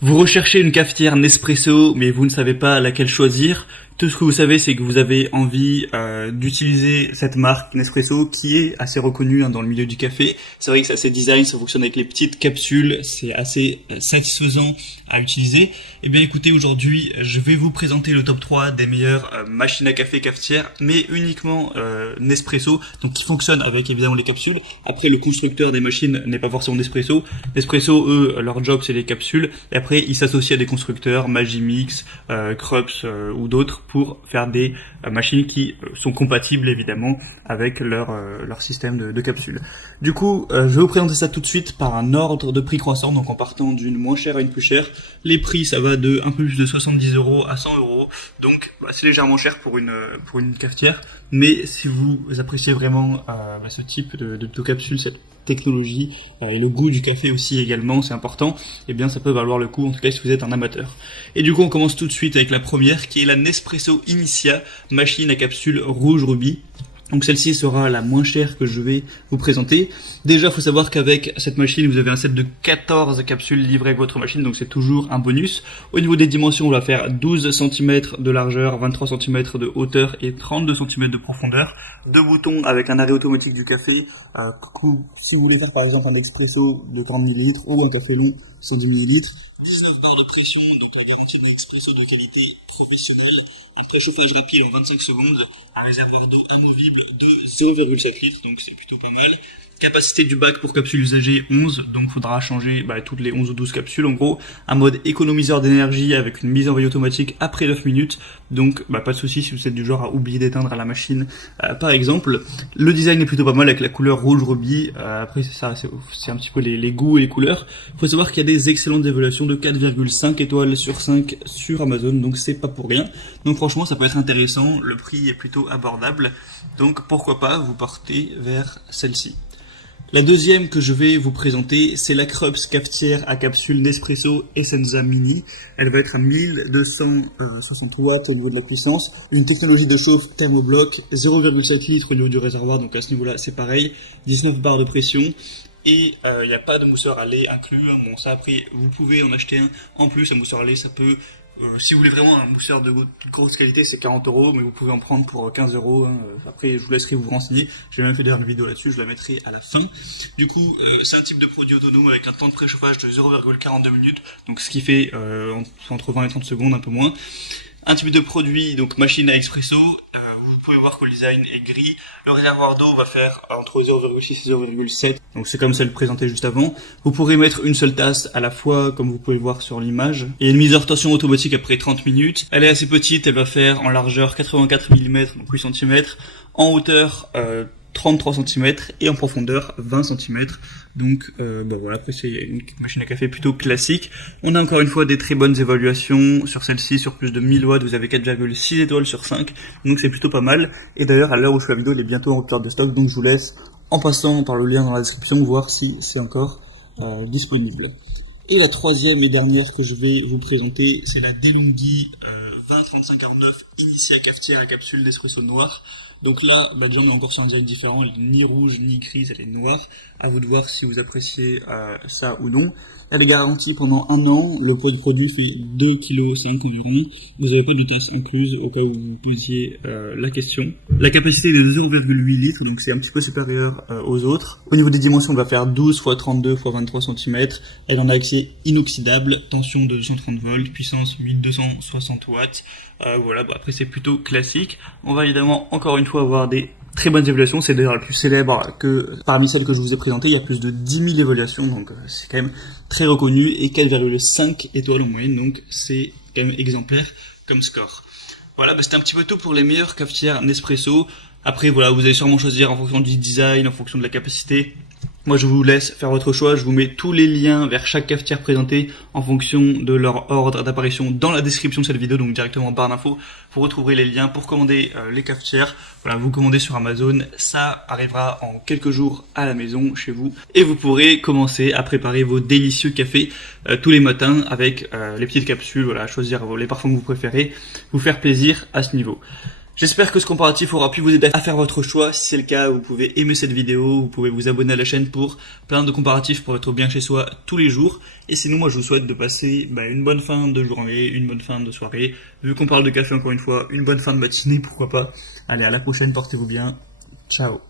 Vous recherchez une cafetière Nespresso, mais vous ne savez pas laquelle choisir. Tout ce que vous savez, c'est que vous avez envie d'utiliser cette marque Nespresso qui est assez reconnue dans le milieu du café. C'est vrai que c'est assez design, ça fonctionne avec les petites capsules, c'est assez satisfaisant à utiliser. Eh bien écoutez, aujourd'hui, je vais vous présenter le top 3 des meilleures machines à café cafetières, mais uniquement Nespresso, donc qui fonctionnent avec évidemment les capsules. Après, le constructeur des machines n'est pas forcément Nespresso. Nespresso, eux, leur job c'est les capsules. Et après, ils s'associent à des constructeurs, Magimix, Krups ou d'autres, pour faire des machines qui sont compatibles évidemment avec leur système de capsules. Du coup, je vais vous présenter ça tout de suite par un ordre de prix croissant, donc en partant d'une moins chère à une plus chère. Les prix, ça va de un peu plus de 70 € à 100 €, donc c'est légèrement cher pour une cafetière, mais si vous appréciez vraiment ce type de capsule, cette technologie et le goût du café aussi également, c'est important, et bien ça peut valoir le coup, en tout cas si vous êtes un amateur. Et du coup on commence tout de suite avec la première qui est la Nespresso Initia, machine à capsule rouge rubis. Donc celle-ci sera la moins chère que je vais vous présenter. Déjà, il faut savoir qu'avec cette machine, vous avez un set de 14 capsules livrées avec votre machine, donc c'est toujours un bonus. Au niveau des dimensions, on va faire 12 cm de largeur, 23 cm de hauteur et 32 cm de profondeur. Deux boutons avec un arrêt automatique du café. Si vous voulez faire par exemple un expresso de 30 ml ou un café long 110 ml. 19 barres de pression, donc la garantie d'un expresso de qualité professionnelle, un préchauffage rapide en 25 secondes, un réservoir d'eau amovible de 0,7 litres, donc c'est plutôt pas mal. Capacité du bac pour capsules usagées 11, donc il faudra changer toutes les 11 ou 12 capsules en gros. Un mode économiseur d'énergie avec une mise en veille automatique après 9 minutes, donc pas de souci si vous êtes du genre à oublier d'éteindre à la machine par exemple. Le design est plutôt pas mal avec la couleur rouge rubis, après c'est un petit peu les goûts et les couleurs. Il faut savoir qu'il y a des excellentes évaluations de 4,5 étoiles sur 5 sur Amazon, donc c'est pas pour rien. Donc franchement ça peut être intéressant, le prix est plutôt abordable, donc pourquoi pas vous porter vers celle-ci. La deuxième que je vais vous présenter, c'est la Krups cafetière à capsule Nespresso Essenza Mini. Elle va être à 1260 watts au niveau de la puissance. Une technologie de chauffe thermobloc, 0,7 litres au niveau du réservoir, donc à ce niveau-là c'est pareil. 19 barres de pression. Et il n'y a pas de mousseur à lait inclus. Bon, ça après, vous pouvez en acheter un en plus. Un mousseur à lait, ça peut... si vous voulez vraiment un mousseur de grosse qualité, c'est 40 €, mais vous pouvez en prendre pour 15 €. Après, je vous laisserai vous renseigner. J'ai même fait d'ailleurs une vidéo là-dessus, je la mettrai à la fin. Du coup, c'est un type de produit autonome avec un temps de préchauffage de 0,42 minutes, donc ce qui fait entre 20 et 30 secondes, un peu moins. Un type de produit, donc machine à expresso, vous pouvez voir que le design est gris. Le réservoir d'eau va faire entre 0,6 et 0,7, donc c'est comme celle présentée juste avant. Vous pourrez mettre une seule tasse à la fois, comme vous pouvez voir sur l'image. Et une mise en rotation automatique après 30 minutes. Elle est assez petite, elle va faire en largeur 84 mm, donc 8 cm, en hauteur 33 cm et en profondeur 20 cm. Donc voilà, après c'est une machine à café plutôt classique. On a encore une fois des très bonnes évaluations sur celle-ci, sur plus de 1000 watts, vous avez 4,6 étoiles sur 5, donc c'est plutôt pas mal. Et d'ailleurs à l'heure où je fais la vidéo, elle est bientôt en rupture de stock, donc je vous laisse en passant par le lien dans la description voir si c'est encore disponible. Et la troisième et dernière que je vais vous présenter, c'est la DeLonghi 203549 Initia cafetière à capsule d'espresso noir. Donc là, déjà on est encore sur un design différent, elle est ni rouge ni grise, elle est noire. À vous de voir si vous appréciez ça ou non. Elle est garantie pendant 1 an, le poids du produit fait 2,5 kg environ. Vous n'avez pas de tasse incluse au cas où vous posiez la question. La capacité est de 0,8 litres, donc c'est un petit peu supérieur aux autres. Au niveau des dimensions, elle va faire 12 x 32 x 23 cm. Elle en a accès inoxydable, tension de 230 volts, puissance 1260 watts. Voilà, après c'est plutôt classique. On va évidemment encore une fois avoir des très bonnes évaluations, c'est d'ailleurs la plus célèbre que parmi celles que je vous ai présentées, il y a plus de 10 000 évaluations, donc c'est quand même très reconnu, et 4,5 étoiles en moyenne, donc c'est quand même exemplaire comme score. Voilà, c'était un petit peu tout pour les meilleures cafetières Nespresso. Après voilà, vous allez sûrement choisir en fonction du design, en fonction de la capacité. Moi je vous laisse faire votre choix, je vous mets tous les liens vers chaque cafetière présentée en fonction de leur ordre d'apparition dans la description de cette vidéo, donc directement en barre d'infos, vous retrouverez les liens pour commander les cafetières. Voilà, vous commandez sur Amazon, ça arrivera en quelques jours à la maison, chez vous, et vous pourrez commencer à préparer vos délicieux cafés tous les matins avec les petites capsules, voilà, choisir les parfums que vous préférez, vous faire plaisir à ce niveau. J'espère que ce comparatif aura pu vous aider à faire votre choix. Si c'est le cas, vous pouvez aimer cette vidéo, vous pouvez vous abonner à la chaîne pour plein de comparatifs pour être bien chez soi tous les jours. Et sinon, moi je vous souhaite de passer une bonne fin de journée, une bonne fin de soirée. Vu qu'on parle de café encore une fois, une bonne fin de matinée, pourquoi pas. Allez, à la prochaine, portez-vous bien. Ciao.